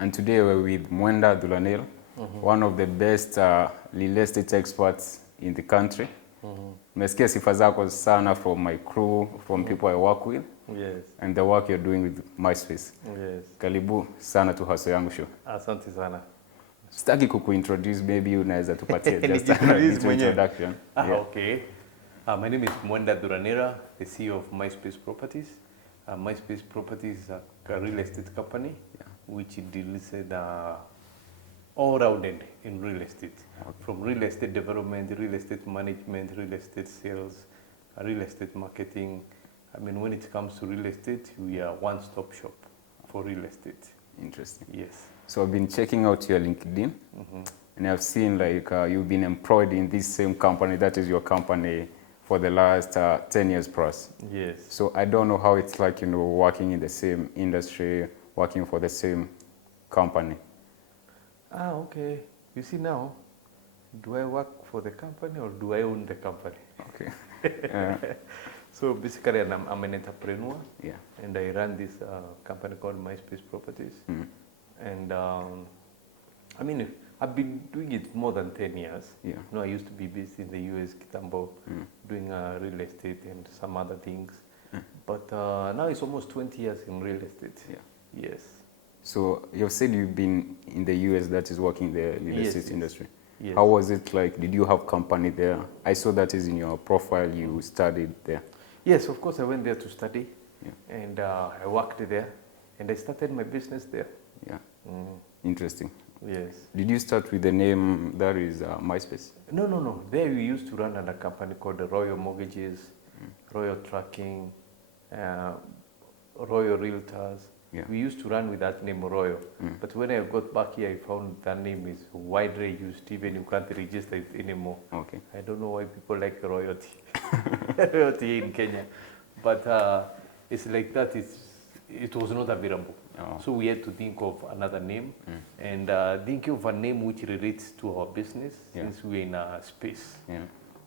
And today we're with Mwenda, Thuranira, one of the best real estate experts in the country. Nimesikia sifa zako sana from my crew, from people I work with. Yes. And the work you're doing with MySpace. Yes. Karibu sana tu Hustle Yangu Show. Asante sana. Sitaki kukuintroduce, maybe unaweza tupatie just a little introduction. Okay. My name is Mwenda Thuranira, the CEO of MySpace Properties. MySpace Properties is a real estate company which deals all-rounded in real estate. From real estate development, real estate management, real estate sales, real estate marketing. I mean, when it comes to real estate, we are one-stop shop for real estate. Interesting. Yes. So I've been checking out your LinkedIn, and I've seen like you've been employed in this same company, that is your company, for the last 10 years plus. Yes. So I don't know how it's like, working in the same industry, working for the same company. Okay. You see now, do I work for the company or do I own the company? Okay. So basically, I'm an entrepreneur. Yeah. And I run this company called MySpace Properties. And I mean, I've been doing it more than 10 years. Yeah. I used to be based in the US, Kitambo, doing real estate and some other things. But now it's almost 20 years in real estate. Yeah. Yes. So you've said you've been in the US, that is working in the real estate industry. Yes. How was it like? Did you have company there? I saw that is in your profile, you studied there. Yes, of course I went there to study. And I worked there and I started my business there. Yeah. Interesting. Yes. Did you start with the name that is MySpace? No. There we used to run under a company called the Royal Mortgages, Royal Tracking, Royal Realtors. Yeah. We used to run with that name Royal. But when I got back here, I found that name is widely used. Even you can't register it anymore. Okay. I don't know why people like royalty. Royalty in Kenya. But it's like that. It was not available. Oh. So we had to think of another name. And think of a name which relates to our business since we're in a space. Yeah.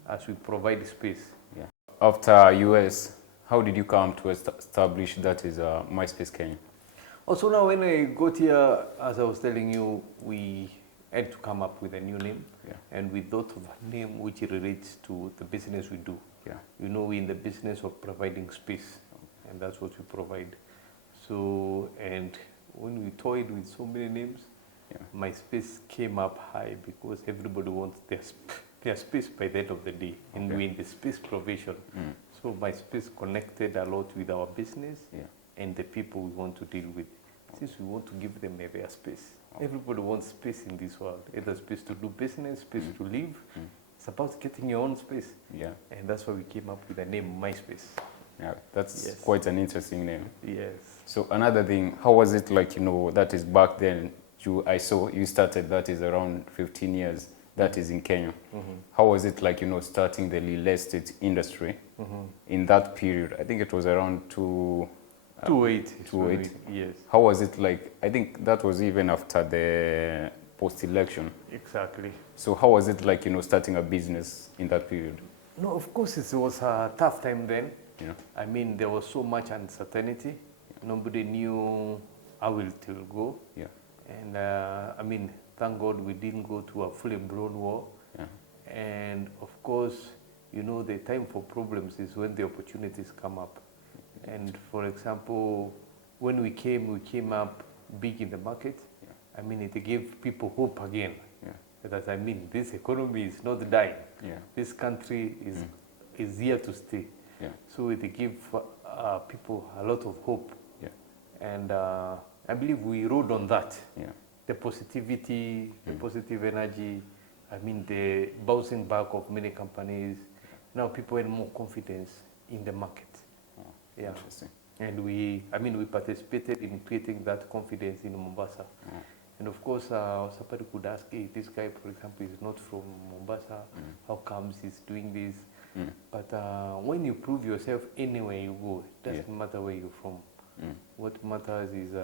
As we provide space. Yeah. After US, how did you come to establish that is MySpace Kenya? Also now when I got here, as I was telling you, we had to come up with a new name. Yeah. And we thought of a name which relates to the business we do. Yeah. We're in the business of providing space. And that's what we provide. So, and when we toyed with so many names, MySpace came up high because everybody wants their space by the end of the day. And we're in the space provision. So MySpace connected a lot with our business and the people we want to deal with. Since we want to give them their space. Everybody wants space in this world. Either space to do business, space to live. It's about getting your own space. Yeah. And that's why we came up with the name MySpace. Yeah, that's quite an interesting name. Yes. So another thing, how was it like, that is back then, I saw you started, that is around 15 years, that is in Kenya. How was it like, starting the real estate industry in that period? I think it was around 2008. Yes. How was it like? I think that was even after the post-election. Exactly. So how was it like, starting a business in that period? No, of course it was a tough time then. Yeah. I mean, there was so much uncertainty. Nobody knew how it will go. Yeah. And I mean, thank God we didn't go to a full-blown war. Yeah. And of course, the time for problems is when the opportunities come up. And for example, when we came up big in the market. Yeah. I mean, it gave people hope again. Yeah. That I mean, this economy is not dying. Yeah. This country is here to stay. Yeah. So it gives people a lot of hope. Yeah. And I believe we rode on that. Yeah. The positivity, the positive energy, I mean the bouncing back of many companies. Now people have more confidence in the market. Oh, yeah. Interesting. And we participated in creating that confidence in Mombasa. Oh. And of course, somebody could ask, hey, this guy, for example, is not from Mombasa. How comes he's doing this? But when you prove yourself anywhere you go, it doesn't matter where you're from. What matters is,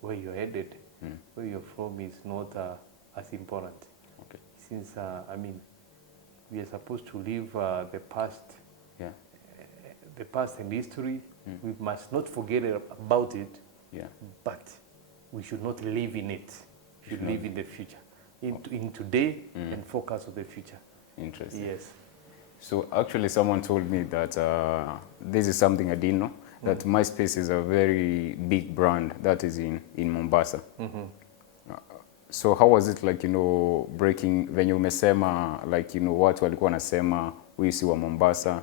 where you're headed. Where you're from is not as important. Okay. Since, we are supposed to leave the past and history. We must not forget about it, but we should not live in it. We should live in the future, in today, and focus on the future. Interesting. Yes. So actually someone told me that this is something I didn't know, that MySpace is a very big brand that is in Mombasa. So how was it like, breaking, venye umesema, like, watu walikuwa wanasema, wisi wa Mombasa.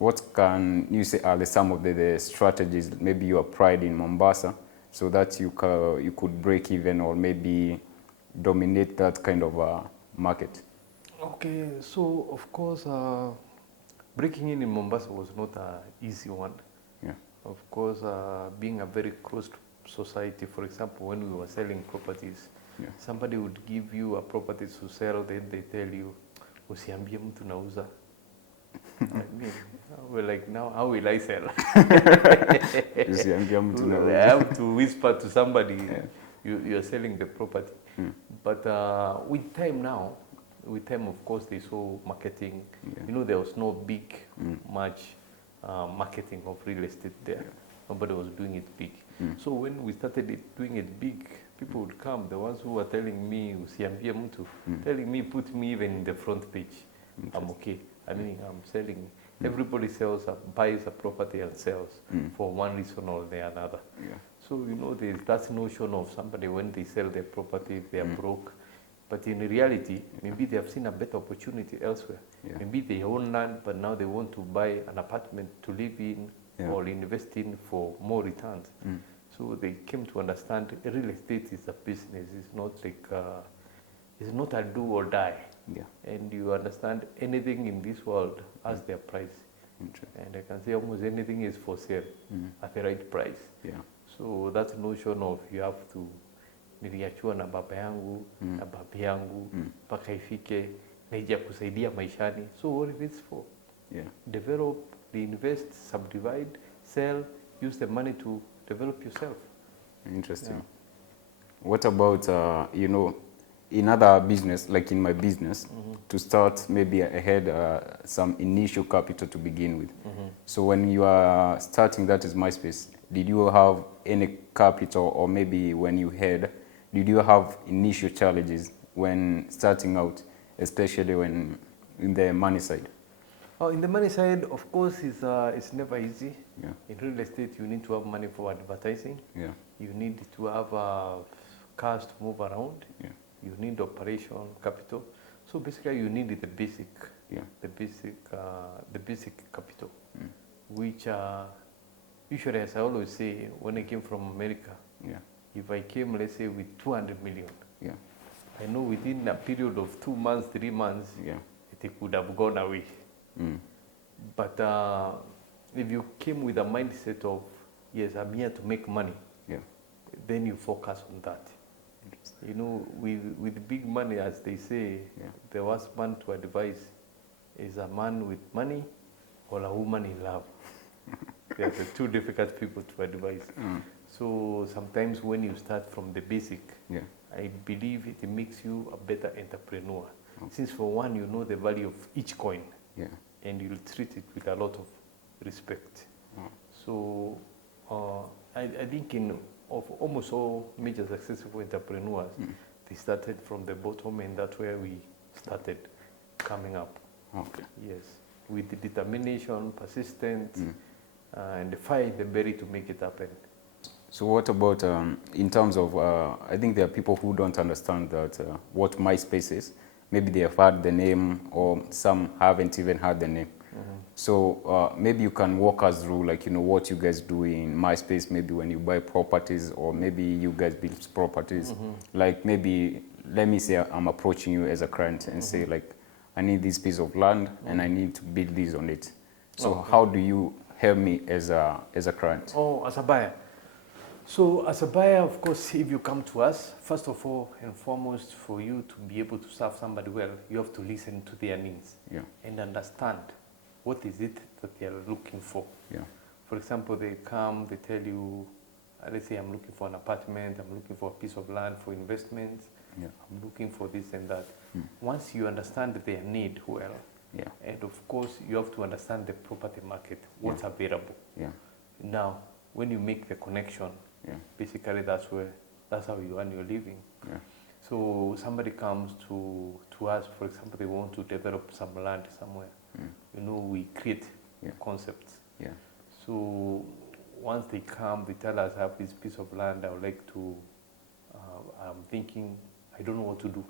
What can you say are some of the strategies, maybe you applied in Mombasa, so that you could break even or maybe dominate that kind of market? Okay, so of course, breaking in Mombasa was not an easy one. Yeah. Of course, being a very closed society, for example, when we were selling properties, somebody would give you a property to sell, then they tell you, usiambie mtu nauza. I mean, we're like, now how will I sell? Usiambie mtu nauza. I have to whisper to somebody, you're selling the property. But with time, of course, they saw marketing. There was no big, much marketing of real estate there. Nobody was doing it big. So when we started doing it big, people would come. The ones who were telling me, usiambie mtu, telling me, put me even in the front page. I'm okay. I mean, I'm selling. Everybody buys a property and sells for one reason or the another. So, there's that notion of somebody when they sell their property, they are broke. But in reality, maybe they have seen a better opportunity elsewhere. Maybe they own land, but now they want to buy an apartment to live in or invest in for more returns. So they came to understand real estate is a business. It's not like it's not a do or die. And you understand anything in this world has their price. And I can say almost anything is for sale at the right price. So that notion of you have to niliachua na baba yangu na babi yangu mpaka ifike naija kusaidia maishani. So what is this for? Develop, reinvest, subdivide, sell, use the money to develop yourself. Interesting. What about, in other business, like in my business, to start maybe I had some initial capital to begin with. So when you are starting, that is MySpace, did you have any capital, or maybe when you had, did you have initial challenges when starting out, especially when in the money side? In the money side, of course, it's never easy. In real estate, you need to have money for advertising. You need to have cars to move around. You need operation capital. So basically, you need the basic, the basic capital, which usually, as I always say, when I came from America, if I came, let's say, with 200 million, I know within a period of 2 months, 3 months, it could have gone away. But if you came with a mindset of, yes, I'm here to make money, then you focus on that. With big money, as they say, the worst man to advise is a man with money or a woman in love. They are the two difficult people to advise. So sometimes when you start from the basic, I believe it makes you a better entrepreneur. Since for one, you know the value of each coin, and you'll treat it with a lot of respect. So I think of almost all major successful entrepreneurs, they started from the bottom, and that's where we started coming up. Yes, with the determination, persistence, and the fire in the belly to make it happen. So what about in terms of, I think there are people who don't understand that what MySpace is. Maybe they have heard the name, or some haven't even heard the name. So maybe you can walk us through, like, what you guys do in MySpace, maybe when you buy properties, or maybe you guys build properties. Like maybe, let me say I'm approaching you as a client and say, like, I need this piece of land and I need to build this on it. So how do you help me as a client? As a buyer. So as a buyer, of course, if you come to us, first of all and foremost, for you to be able to serve somebody well, you have to listen to their needs and understand what is it that they are looking for. For example, they come, they tell you, let's say I'm looking for an apartment, I'm looking for a piece of land for investments, I'm looking for this and that. Once you understand their need well, and of course you have to understand the property market, what's available. Now, when you make the connection, basically that's where That's how you earn your living. Yeah. So somebody comes to us, for example, they want to develop some land somewhere. You know, we create concepts. Yeah. So once they come, they tell us, I have this piece of land, I would like to, I'm thinking, I don't know what to do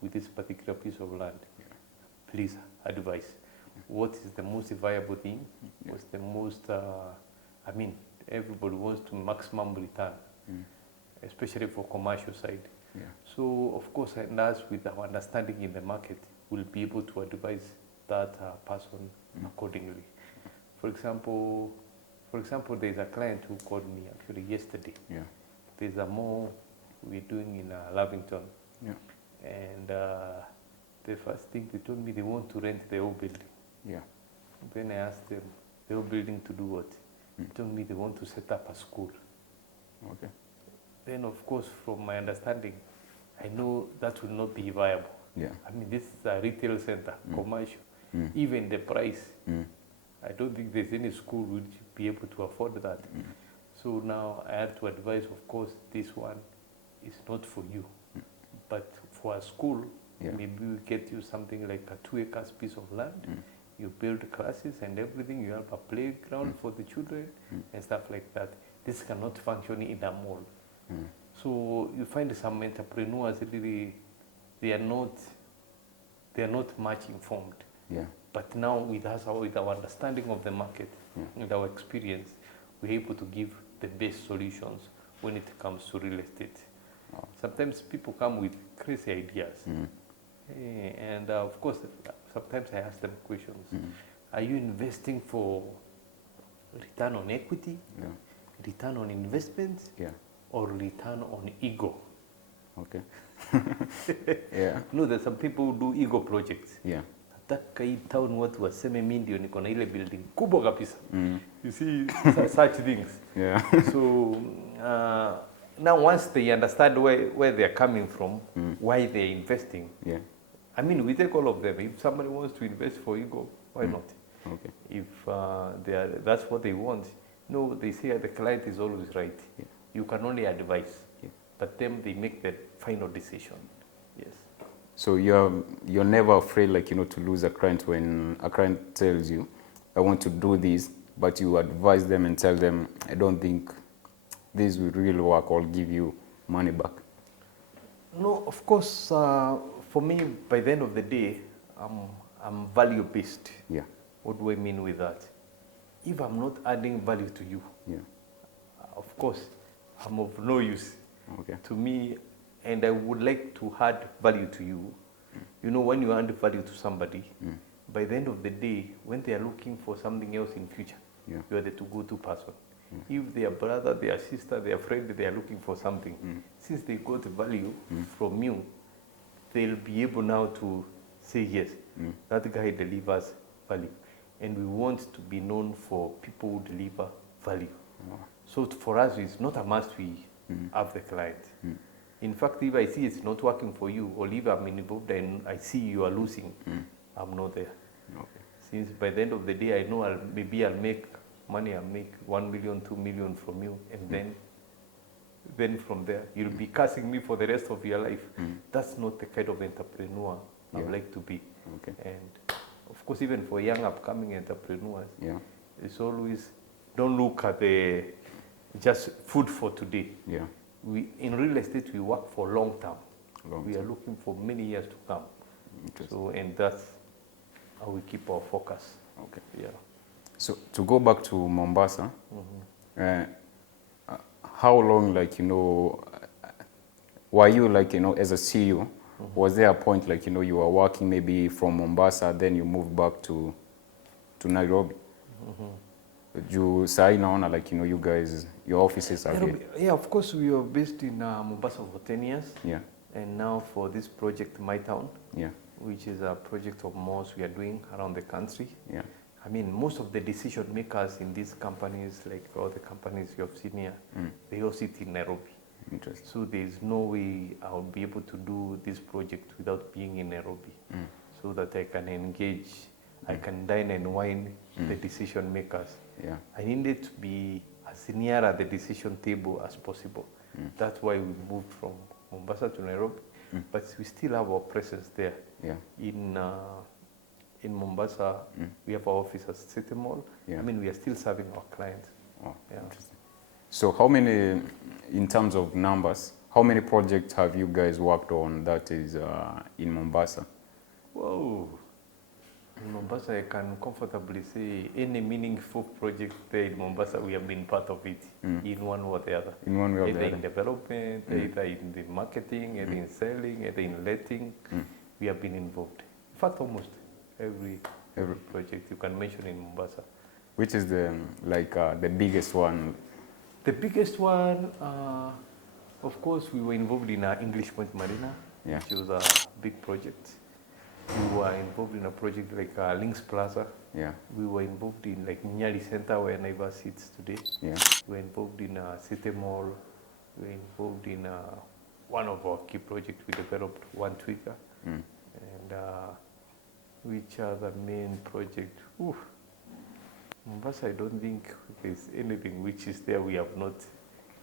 with this particular piece of land. Please advise. What is the most viable thing? What's the most, I mean, everybody wants to maximum return, especially for commercial side. Yeah. So, of course, and us with our understanding in the market, we'll be able to advise that person accordingly. For example, there's a client who called me actually yesterday. Yeah. There's a mall we're doing in Lavington. Yeah. And the first thing they told me, they want to rent the whole building. Yeah. Then I asked them, the whole building to do what? They told me they want to set up a school. Okay. Then, of course, from my understanding, I know that will not be viable. Yeah. I mean, this is a retail center, commercial. Even the price, I don't think there's any school which will be able to afford that. So now I had to advise, of course, this one is not for you. But for a school, maybe we get you something like a 2 acres piece of land. You build classes and everything. You have a playground for the children and stuff like that. This cannot function in a mall. So you find some entrepreneurs, really, they are not much informed. Yeah. But now with us, with our understanding of the market, with our experience, we're able to give the best solutions when it comes to real estate. Wow. Sometimes people come with crazy ideas. And of course, sometimes I ask them questions. Are you investing for return on equity, return on investments, or return on ego? Okay. Yeah. No, there's some people who do ego projects. Yeah. Nataka hii town watu waseme mimi ndio niko na ile building kubwa kabisa. You see such things. Yeah. So now once they understand where they're coming from, why they're investing. Yeah. I mean, we take all of them. If somebody wants to invest for ego, why not? Okay. If that's what they want. No, they say the client is always right. Yeah. You can only advise, but them they make the final decision. Yes. So you're never afraid, like, you know, to lose a client when a client tells you, I want to do this, but you advise them and tell them, I don't think this will really work, or give you money back. No, of course, for me, by the end of the day, I'm value-based. Yeah. What do I mean with that? If I'm not adding value to you, of course, I'm of no use to me, and I would like to add value to you. You know, when you add value to somebody, by the end of the day, when they are looking for something else in future, you are the go-to person. If their brother, their sister, their friend, they are looking for something, since they got value from you, they'll be able now to say, yes, that guy delivers value. And we want to be known for people who deliver value. So for us, it's not a must we have the client. In fact, if I see it's not working for you, or if I'm involved and I see you are losing, I'm not there. Okay. Since by the end of the day, I know maybe I'll make money, I'll make 1 million, 2 million from you, and then from there, you'll be cursing me for the rest of your life. That's not the kind of entrepreneur I'd like to be. Okay. And of course, even for young upcoming entrepreneurs, it's always, don't look at the just food for today. Yeah. In real estate, we work for long term. We are looking for many years to come. So, and that's how we keep our focus. Okay. Yeah. So to go back to Mombasa, how long, like, you know, were you, like, you know, as a CEO, was there a point, like, you know, you were working maybe from Mombasa, then you moved back to Nairobi? You say now, like, you know, you guys, your offices are here. Yeah, of course, we were based in Mombasa for 10 years. Yeah. And now for this project, My Town, Yeah. which is a project of malls we are doing around the country. Yeah. I mean, most of the decision makers in these companies, like all the companies you have seen here, they all sit in Nairobi. Interesting. So there is no way I will be able to do this project without being in Nairobi, so that I can engage, I can dine and wine the decision makers. Yeah. I needed to be as near at the decision table as possible. That's why we moved from Mombasa to Nairobi, but we still have our presence there. Yeah. In Mombasa, we have our office at City Mall. Yeah. I mean, we are still serving our clients. Oh, Yeah. interesting. So how many, in terms of numbers, how many projects have you guys worked on that is in Mombasa? Whoa. In Mombasa, I can comfortably say any meaningful project there in Mombasa, we have been part of it in one way or the other. In one way or the Either other? in development, either in the marketing, either in selling, either in letting, we have been involved. In fact, almost every project you can mention in Mombasa. Which is the biggest one? The biggest one, of course, we were involved in English Point Marina, Yeah. which was a big project. We were involved in a project like Links Plaza. Yeah. We were involved in like Nyali Center, where Naivas sits today. Yeah. We were involved in City Mall. We were involved in one of our key projects we developed, One Twitter. And which are the main project? Oof. Mombasa, I don't think there's anything which is there we have not,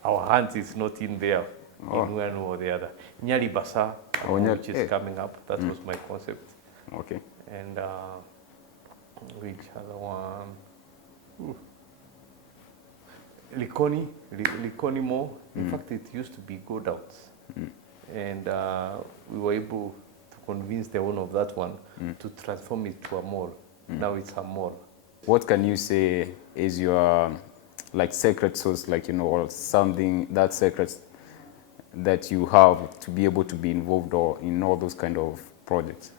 our hands is not in there in one or the other. Nyali Basa, which is coming up, that was my concept. Okay. And which other one? Ooh. Likoni Mall. In fact, it used to be go downs. And we were able to convince the owner of that one to transform it to a mall. Now it's a mall. What can you say is your secret sauce, or something that secret that you have to be able to be involved or in all those kind of projects?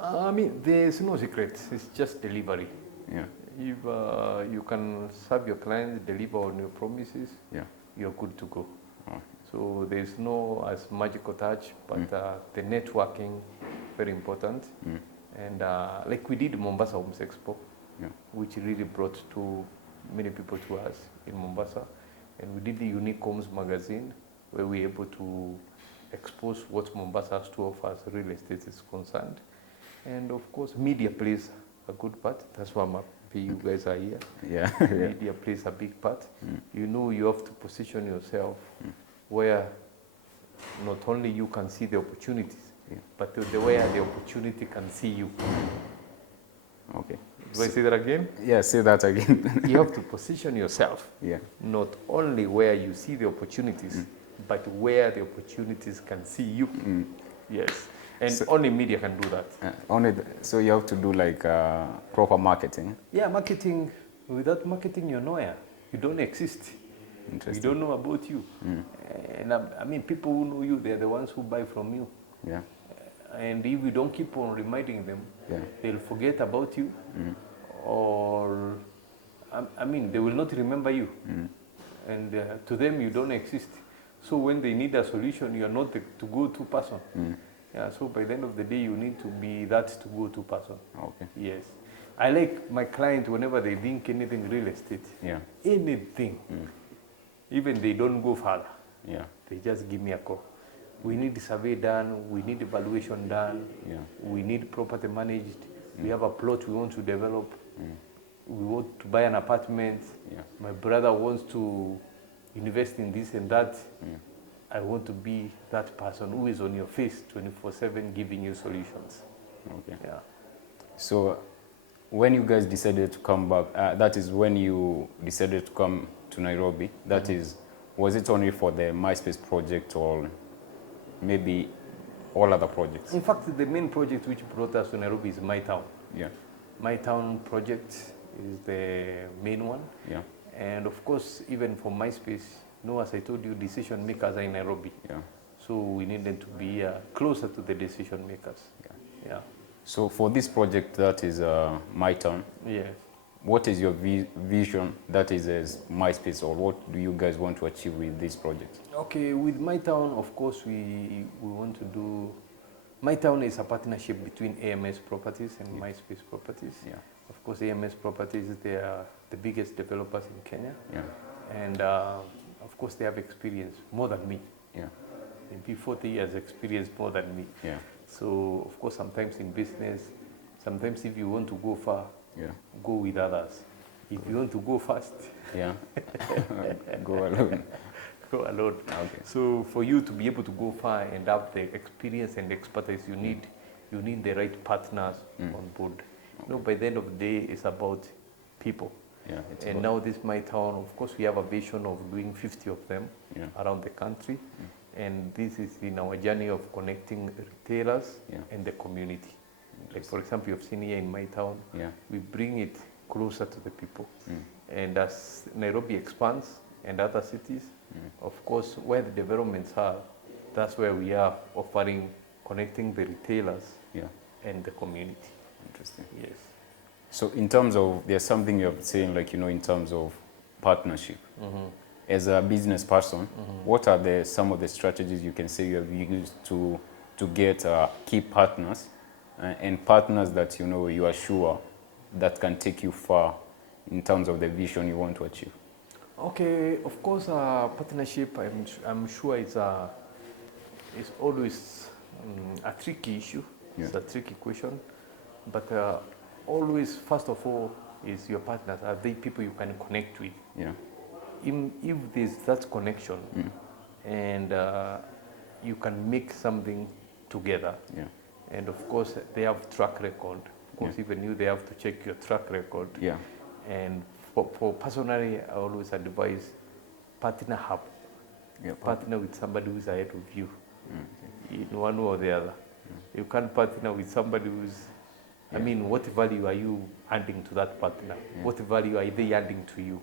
I mean, there's no secret. It's just delivery. Yeah. If you can serve your clients, deliver on your promises, you're good to go. Oh. So there's no as magical touch, but the networking, very important. And like we did Mombasa Homes Expo, which really brought too many people to us in Mombasa. And we did the Unique Homes magazine, where we were able to expose what Mombasa has to offer as real estate is concerned. And of course, media plays a good part. That's why I'm happy you guys are here. Yeah. Media plays a big part. You know, you have to position yourself where not only you can see the opportunities, but the way the opportunity can see you. Okay. Do I say that again? Yeah, say that again. You have to position yourself, Yeah. not only where you see the opportunities, but where the opportunities can see you. Yes. And So- only media can do that. So you have to do proper marketing. Yeah, marketing. Without marketing, you're nowhere. You don't exist. We Interesting. don't know about you. And I mean, people who know you, they're the ones who buy from you. Yeah. And if we don't keep on reminding them, Yeah. they'll forget about you, or I mean, they will not remember you. And to them, you don't exist. So when they need a solution, you're not the to-go-to person. Yeah, so by the end of the day, you need to be that to-go-to person. Okay. Yes. I like my client whenever they think anything real estate, Yeah. anything, even they don't go further, Yeah. they just give me a call. We need the survey done, we need evaluation done, Yeah. we need property managed, we have a plot we want to develop, we want to buy an apartment, Yeah. my brother wants to invest in this and that. I want to be that person who is on your face 24/7 giving you solutions. Okay. Yeah. So when you guys decided to come back, that is when you decided to come to Nairobi. That is, was it only for the MySpace project or maybe all other projects? In fact, the main project which brought us to Nairobi is My Town. Yeah. My Town project is the main one. Yeah. And of course, even for MySpace, as I told you, decision makers are in Nairobi. Yeah. So we needed to be closer to the decision makers. Yeah. So for this project that is My Town, Yes. what is your vision that is as MySpace, or what do you guys want to achieve with this project? Okay, with My Town, of course, we want to do... My Town is a partnership between AMS Properties and MySpace Properties. Yeah. Of course, AMS Properties, they are the biggest developers in Kenya. Yeah. And of course, they have experience more than me. Yeah. Maybe 40 years experience more than me. Yeah. So, of course, sometimes in business, sometimes if you want to go far, Yeah. go with others. If you want to go fast, Yeah. Go alone. go alone. Okay. So for you to be able to go far and have the experience and expertise you need the right partners on board. You know, by the end of the day, it's about people. Yeah, and now this my town, of course, we have a vision of doing 50 of them around the country. And this is in our journey of connecting retailers and the community. Like, for example, you've seen here in my town, we bring it closer to the people. And as Nairobi expands and other cities, of course, where the developments are, that's where we are offering, connecting the retailers and the community. Interesting. Yes. So in terms of, there's something you're saying, like, you know, in terms of partnership. As a business person, what are some of the strategies you can say you have used to get key partners and partners that, you know, you are sure that can take you far in terms of the vision you want to achieve? Okay, of course, partnership, I'm sure it's always a tricky issue. It's a tricky question. But always, first of all, is your partners. Are they people you can connect with? Yeah. If there's that connection and you can make something together, and of course they have track record. Of course, even you, they have to check your track record. Yeah. And for personally, I always advise partner up. Partner with somebody who's ahead of you in one way or the other. You can't partner with somebody who's, I mean, what value are you adding to that partner? What value are they adding to you?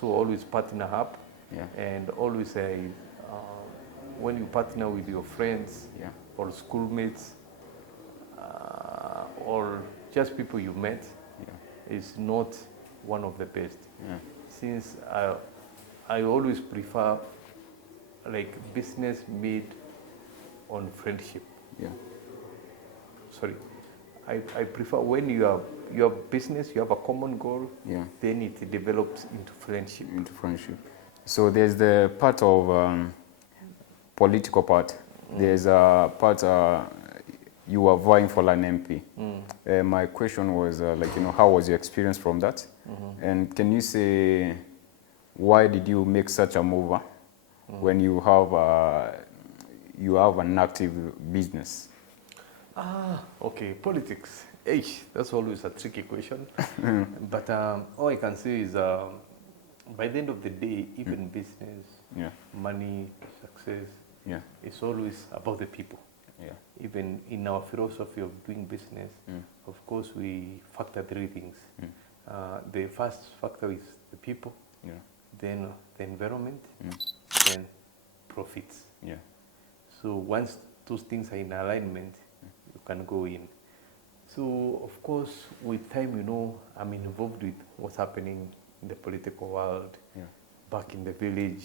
So always partner up, and always when you partner with your friends or schoolmates or just people you met, is not one of the best. Since I always prefer like business made on friendship. Sorry. I prefer when you have business, you have a common goal, then it develops into friendship. So there's the part of political part. There's a part you are vying for an MP. My question was like, you know, how was your experience from that? And can you say why did you make such a move when you have an active business? Okay, politics. That's always a tricky question. But all I can say is, by the end of the day, even business, money, success, it's always about the people. Even in our philosophy of doing business, of course, we factor 3 things. The first factor is the people, then the environment, then profits. So once those things are in alignment, you can go in. So, of course, with time, you know, I'm involved with what's happening in the political world, back in the village,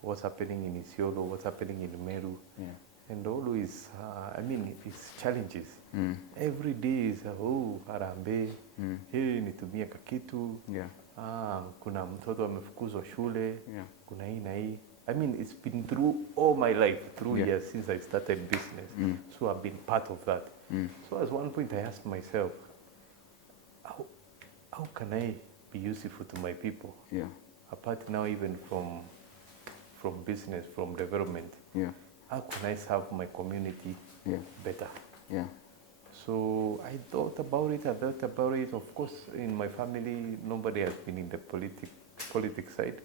what's happening in Isiolo, what's happening in Meru. And always, I mean, it's challenges. Every day is, harambe, hii nitumie kakitu, kuna mtoto amefukuzwa shule, kuna hii na hii. I mean, it's been through all my life, through years since I started business. So I've been part of that. So at one point I asked myself, how can I be useful to my people? Apart now even from business, from development. How can I serve my community better? So I thought about it. Of course, in my family, nobody has been in the politics side.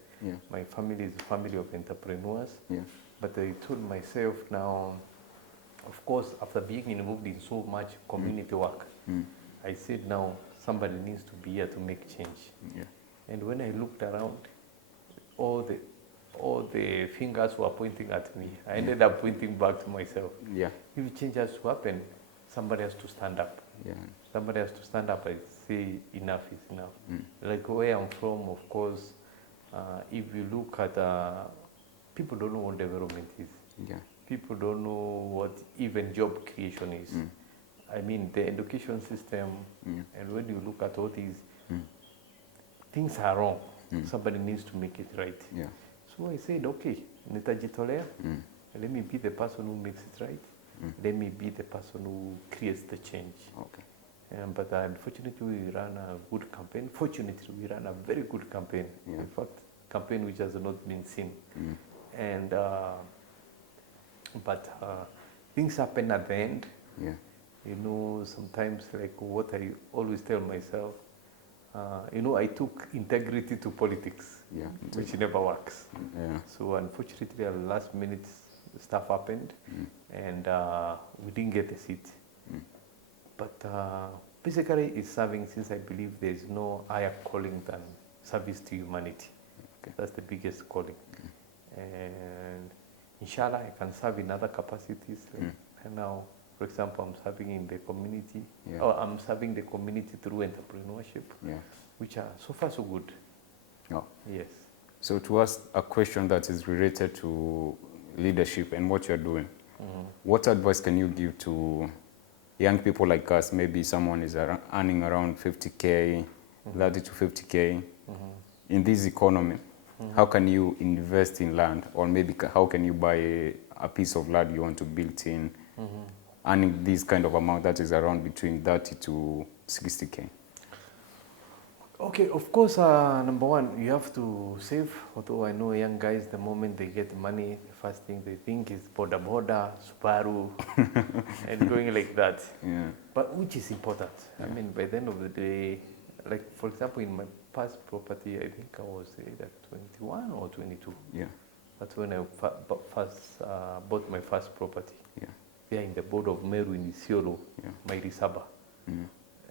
My family is a family of entrepreneurs. But I told myself now, of course, after being involved in so much community work, I said now somebody needs to be here to make change. And when I looked around, all the fingers were pointing at me. I ended up pointing back to myself. If change has to happen, somebody has to stand up. Somebody has to stand up and say enough is enough. Like where I'm from, of course, if you look at, people don't know what development is. People don't know what even job creation is. I mean, the education system, and when you look at all these, things are wrong. Somebody needs to make it right. So I said, okay, nitajitolea. Let me be the person who makes it right. Let me be the person who creates the change. But unfortunately, we ran a good campaign. Fortunately, we ran a very good campaign. In fact, campaign which has not been seen. and but things happen at the end. Yeah. You know, sometimes like what I always tell myself, you know, I took integrity to politics, Yeah. which never works. Yeah. So unfortunately, at the last minute, stuff happened, and we didn't get a seat. But basically, it's serving, since I believe there is no higher calling than service to humanity. Okay. That's the biggest calling. And inshallah, I can serve in other capacities. And now, for example, I'm serving in the community, or I'm serving the community through entrepreneurship, which are so far so good. Oh. Yes. So to ask a question that is related to leadership and what you're doing, what advice can you give to young people like us? Maybe someone is earning around 50K, 30 to 50K. In this economy, how can you invest in land? Or maybe how can you buy a piece of land you want to build in, earning this kind of amount that is around between 30 to 60K? Okay, of course, number one, you have to save. Although I know young guys, the moment they get money, the first thing they think is boda boda, Subaru, and going like that. Yeah. But which is important. I mean, by the end of the day, like for example, in my past property, I think I was either 21 or 22. Yeah. That's when I first bought my first property. Yeah. There in the board of Meru in Isiolo, my Risaba.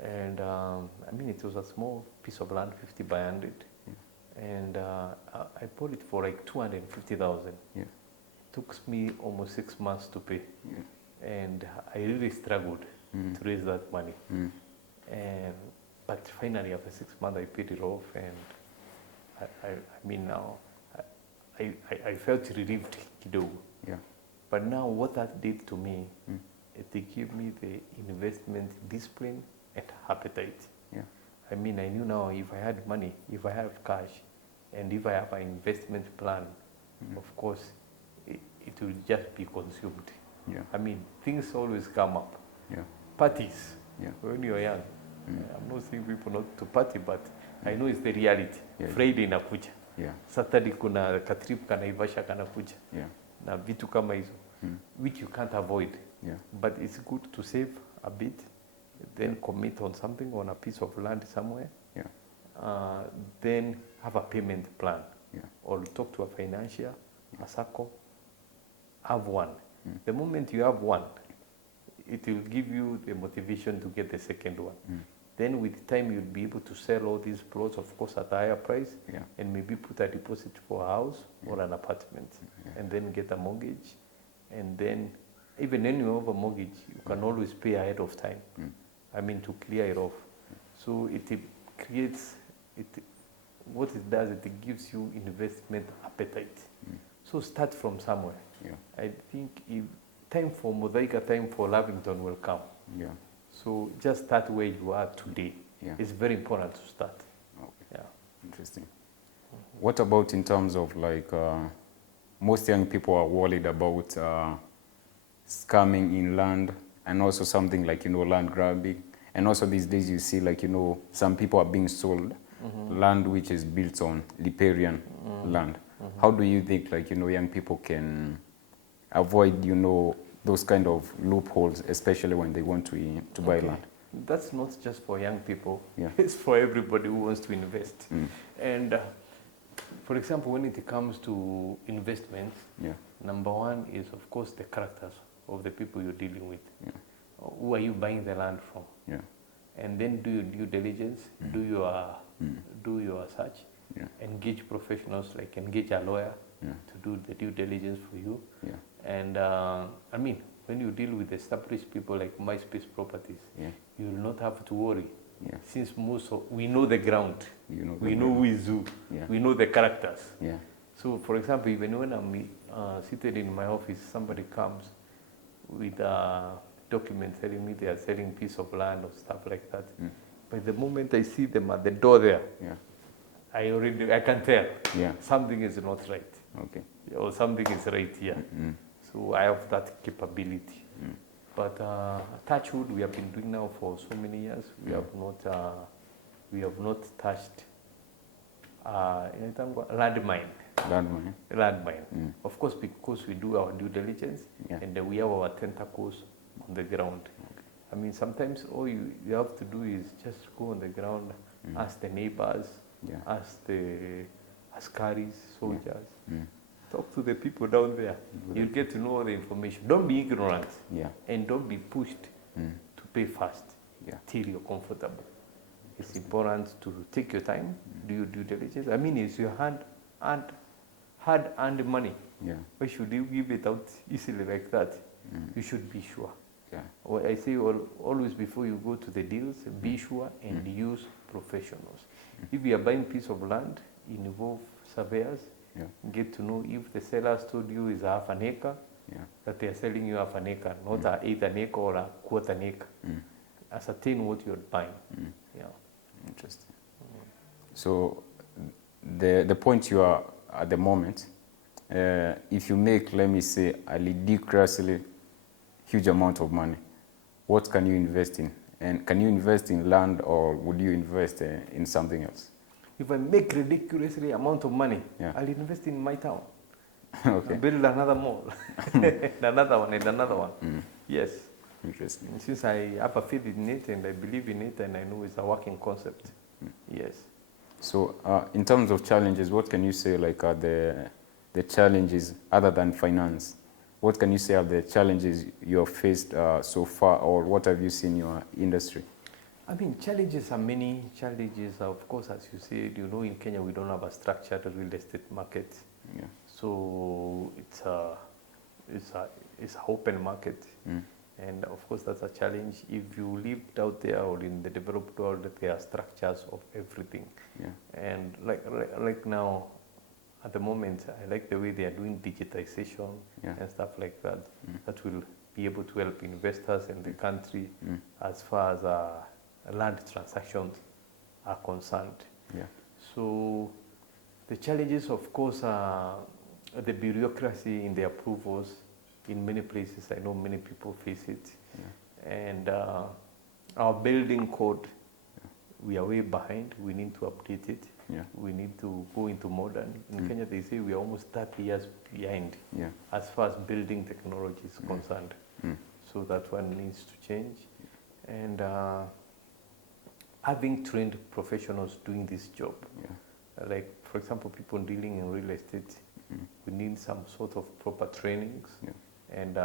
And I mean, it was a small piece of land, 50 by 100. And I bought it for like 250,000. It took me almost 6 months to pay. And I really struggled to raise that money. But finally, after 6 months, I paid it off. And I mean, now I felt relieved, Kido. But now what that did to me, it gave me the investment discipline and appetite. I mean, I knew now if I had money, if I have cash, and if I have an investment plan, of course, it will just be consumed. I mean, things always come up. Parties, when you're young. I'm not saying people not to party, but I know it's the reality. Friday inakuja. Saturday kuna katrip kanaivasha kanakuja. Na vitu kama hizo, which you can't avoid. But it's good to save a bit, then commit on something, on a piece of land somewhere, then have a payment plan, or talk to a financier, a circle, have one. The moment you have one, it will give you the motivation to get the second one. Then with time, you'll be able to sell all these plots, of course, at a higher price, and maybe put a deposit for a house or an apartment, and then get a mortgage. And then, even when you have a mortgage, you can always pay ahead of time. I mean, to clear it off. So it creates, what it does, it gives you investment appetite. So start from somewhere. I think time for Modaika, time for Lavington will come. So just start where you are today. It's very important to start. Interesting. What about in terms of like, most young people are worried about scamming in land, and also something like, land grabbing. And also these days you see like, some people are being sold land which is built on riparian land. How do you think like, young people can avoid, those kind of loopholes, especially when they want to buy land? That's not just for young people. It's for everybody who wants to invest. And for example, when it comes to investments, number one is, of course, the characters of the people you're dealing with. Who are you buying the land from? And then do your due diligence, do your search, engage professionals, like engage a lawyer to do the due diligence for you. And I mean, when you deal with established people like MySpace Properties, you will not have to worry. Since we know the ground, we know who is who, we know the characters. So, for example, even when I'm seated in my office, somebody comes with a document telling me they are selling a piece of land or stuff like that. By the moment I see them at the door there, I can tell something is not right. Or something is right here. So I have that capability. But touch wood, we have been doing now for so many years. We have not touched landmine. Landmine. Of course, because we do our due diligence and we have our tentacles on the ground. Okay. I mean, sometimes all you have to do is just go on the ground, ask the neighbors, ask the askaris, soldiers, talk to the people down there. You'll get to know all the information. Don't be ignorant and don't be pushed to pay fast till you're comfortable. It's important to take your time, do your due diligence. I mean, it's your hard-earned money. Why should you give it out easily like that? You should be sure. I say always before you go to the deals, be sure and use professionals. If you are buying a piece of land, involve surveyors. Get to know if the sellers told you is half an acre, that they are selling you half an acre, not an eighth an acre or a quarter an acre. Ascertain what you're buying. Interesting. So the point you are at the moment, if you make, let me say, a ridiculously huge amount of money, what can you invest in? And can you invest in land, or would you invest in something else? If I make ridiculously amount of money, I'll invest in my town. Okay. I'll build another mall, another one, and another one. Yes. Interesting. And since I have a faith in it and I believe in it and I know it's a working concept. Yes. So in terms of challenges, what can you say like are the challenges other than finance? What can you say are the challenges you have faced so far, or what have you seen in your industry? I mean, challenges are many. Challenges are, of course, as you said, you know, in Kenya we don't have a structured real estate market. So it's an open market. And of course, that's a challenge. If you lived out there or in the developed world, there are structures of everything. And like now, at the moment, I like the way they are doing digitization and stuff like that. That will be able to help investors in the country as far as land transactions are concerned. So the challenges, of course, are the bureaucracy in the approvals. In many places, I know many people face it. And our building code, we are way behind. We need to update it. We need to go into modern. In Kenya, they say we are almost 30 years behind as far as building technology is concerned. So that one needs to change. And having trained professionals doing this job, like, for example, people dealing in real estate, we need some sort of proper trainings and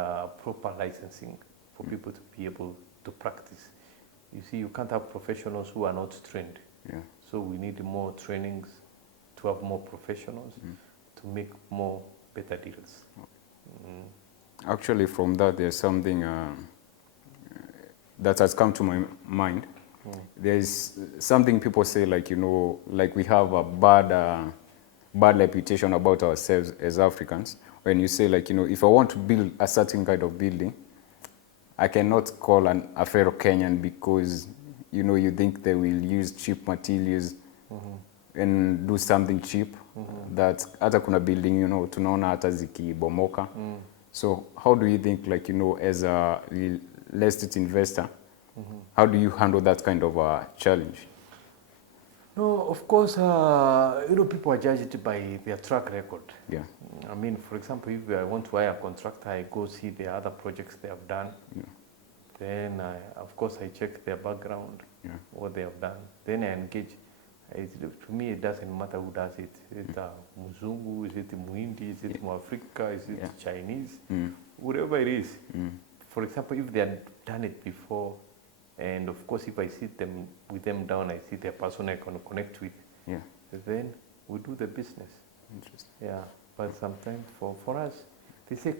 proper licensing for people to be able to practice. You see, you can't have professionals who are not trained. So we need more trainings to have more professionals to make more better deals. Actually, from that, there's something that has come to my mind. There's something people say, like, you know, like we have a bad reputation about ourselves as Africans. When you say, like, you know, if I want to build a certain kind of building, I cannot call a fellow Kenyan because, you know, you think they will use cheap materials and do something cheap. That hata kuna building, you know, tunaona hata zikibomoka. So how do you think, like, you know, as a real estate investor, how do you handle that kind of a challenge? No, of course, you know, people are judged by their track record. I mean, for example, if I want to hire a contractor, I go see the other projects they have done. Then, of course, I check their background, what they have done. Then I engage. To me, it doesn't matter who does it. Is it Muzungu? Is it Muindi? Is it Mwafrika? Is it Chinese? Whatever it is. For example, if they had done it before, and of course, if I sit them with them down, I see their person I can connect with. Then we do the business. Interesting. But sometimes for us, they say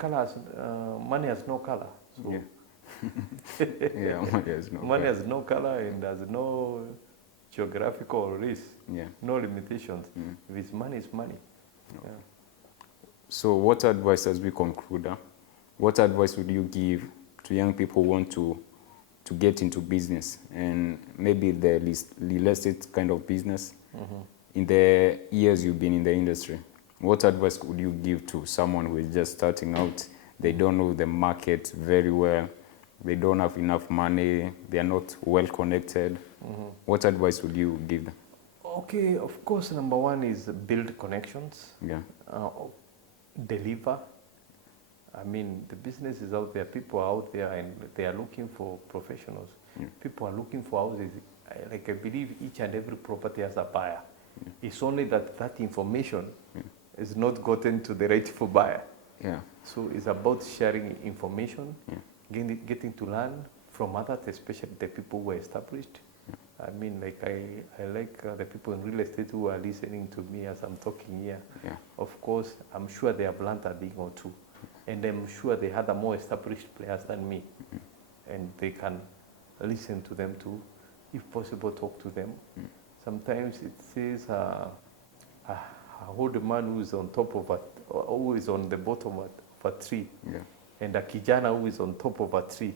money has no color. So money has no color and has no geographical race. No limitations. If it's money, it's money. So what advice, as we conclude, what advice would you give to young people who want to get into business, and maybe the real estate kind of business, in the years you've been in the industry? What advice would you give to someone who is just starting out? They don't know the market very well. They don't have enough money. They are not well connected. What advice would you give them? Okay, of course, number one is build connections. deliver. I mean, the business is out there. People are out there and they are looking for professionals. People are looking for houses. Like I believe each and every property has a buyer. It's only that that information is not gotten to the rightful buyer. So it's about sharing information, getting to learn from others, especially the people who are established. I mean, like I like the people in real estate who are listening to me as I'm talking here. Of course, I'm sure they have learned a thing or two. And I'm sure they had a more established players than me. And they can listen to them too. If possible, talk to them. Sometimes it says a old man who is on top of who is on the bottom of a tree, and a kijana who is on top of a tree.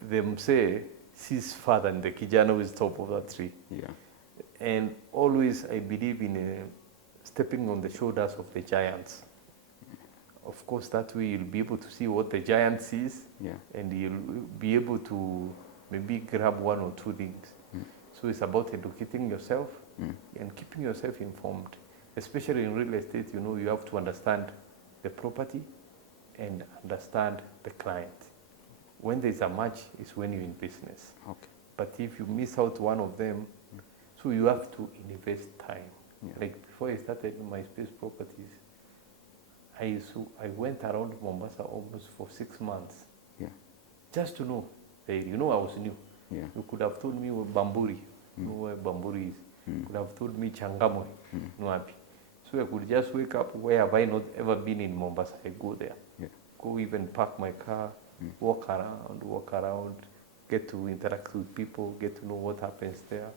Them say sees further than the kijana who is top of that tree. And always I believe in stepping on the shoulders of the giants. Of course, that way you'll be able to see what the giant sees, and you'll be able to maybe grab one or two things. So it's about educating yourself and keeping yourself informed. Especially in real estate, you know, you have to understand the property and understand the client. When there's a match, is when you're in business. But if you miss out one of them, so you have to invest time. Like before I started my space properties, I went around Mombasa almost for 6 months, just to know. You know, I was new. You could have told me where Bamburi, you know where Bamburi is. You could have told me Changamwe, Nwapi. So I could just wake up. Where have I not ever been in Mombasa? I go there. Go even park my car, walk around, get to interact with people, get to know what happens there.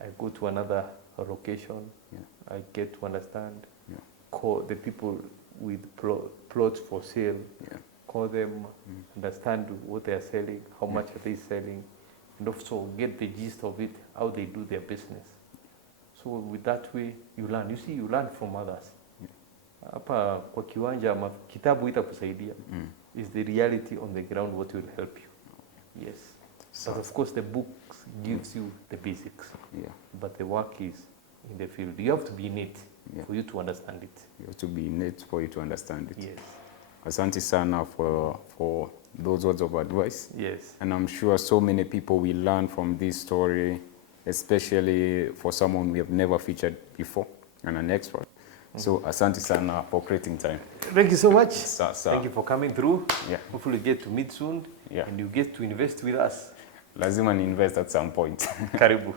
I go to another location. I get to understand. Call the people with plots for sale. Call them, understand what they are selling, how much are they selling, and also get the gist of it, how they do their business. So with that way, you learn. You see, you learn from others. Hapa kwa kiwanja kitabu itakusaidia. Is the reality on the ground what will help you. Yes. So, but of course, the book gives you the basics. But the work is in the field. You have to be in it for you to understand it. You have to be in it for you to understand it. Yes. Asante sana for those words of advice. Yes. And I'm sure so many people will learn from this story, especially for someone we have never featured before and an expert. So asante sana for creating time. Thank you so much. Thank you for coming through. Hopefully you get to meet soon and you get to invest with us. Lazima ni invest at some point. Karibu.